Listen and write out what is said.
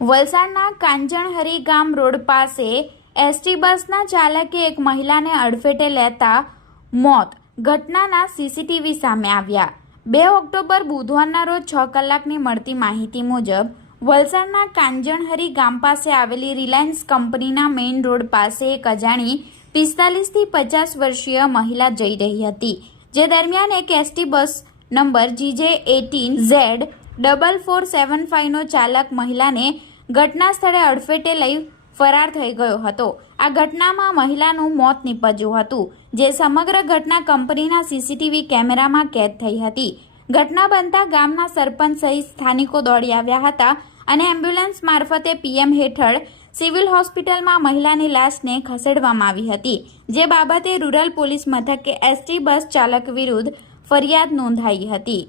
વલસાડના કાંજણહરી ગામ રોડ પાસે એસટી બસના ચાલકે એક મહિલાને અડફેટે લેતા મોત. ઘટનાના સીસીટીવી સામે આવ્યા. 2 ઓક્ટોબર બુધવારના રોજ 6 કલાકની મળતી માહિતી મુજબ વલસાડના કાંજણહરી ગામ પાસે આવેલી રિલાયન્સ કંપનીના મેઇન રોડ પાસે એક અજાણી 45 થી 50 વર્ષીય મહિલા જઈ રહી હતી, જે દરમિયાન એક એસટી બસ નંબર GJ18Z4475 નો ચાલક મહિલાને ઘટના સ્થળે અડફેટે લઈ ફરાર થઈ ગયો હતો. આ ઘટનામાં મહિલાનું મોત નીપજ્યું હતું, જે સમગ્ર ઘટના કંપનીના સીસીટીવી કેમેરામાં કેદ થઈ હતી. ઘટના બનતા ગામના સરપંચ સહિત સ્થાનિકો દોડી આવ્યા હતા અને એમ્બ્યુલન્સ મારફતે પીએમ હેઠળ સિવિલ હોસ્પિટલમાં મહિલાની લાશને ખસેડવામાં આવી હતી, જે બાબતે રૂરલ પોલીસ મથકે એસટી બસ ચાલક વિરુદ્ધ ફરિયાદ નોંધાઈ હતી.